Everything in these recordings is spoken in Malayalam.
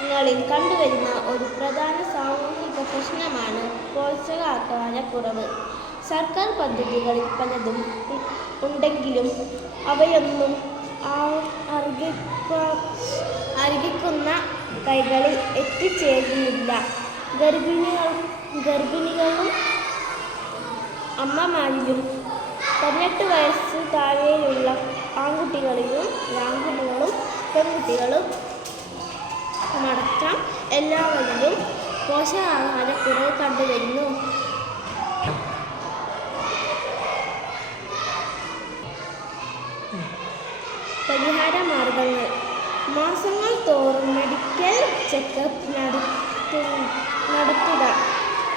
ങ്ങളിൽ കണ്ടുവരുന്ന ഒരു പ്രധാന സാമൂഹിക പ്രശ്നമാണ് പോഷകാഹാരക്കുറവ്. സർക്കാർ പദ്ധതികളിൽ പലതും ഉണ്ടെങ്കിലും അവയൊന്നും അർഹിക്കുന്ന കൈകളിൽ എത്തിച്ചേരുന്നില്ല. ഗർഭിണികളും അമ്മമാരിലും 18 വയസ്സ് താഴെയുള്ള ആൺകുട്ടികളും പെൺകുട്ടികളും അടക്കം എല്ലാവരിലും പോഷകാഹാരക്കുറവ് കണ്ടുവരുന്നു. പരിഹാര മാർഗങ്ങൾ: മാസങ്ങൾ തോറും മെഡിക്കൽ ചെക്കപ്പ് നടത്തുക.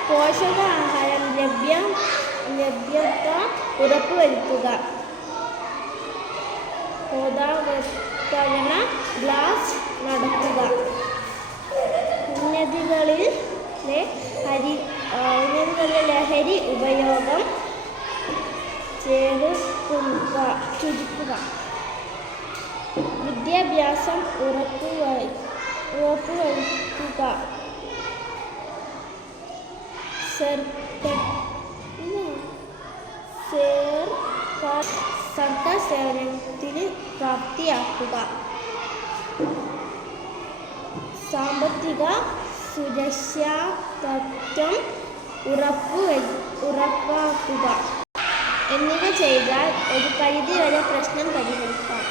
പോഷകാഹാരം ലഭ്യത ഉറപ്പുവരുത്തുക. ബോധവൽക്കരണ ക്ലാസ് നടത്തുക. ഉന്നതികളിലെ ലഹരി ഉപയോഗം ചുരുക്കുക. വിദ്യാഭ്യാസം ഉറപ്പുവരുത്തുക. സർക്കാർ സേവനത്തിന് പ്രാപ്തിയാക്കുക. സാമ്പത്തിക സുരക്ഷിതത്വം ഉറപ്പാക്കുക എന്നിവ ചെയ്താൽ ഒരു പരിധിവരെ പ്രശ്നം പരിഹരിക്കാം.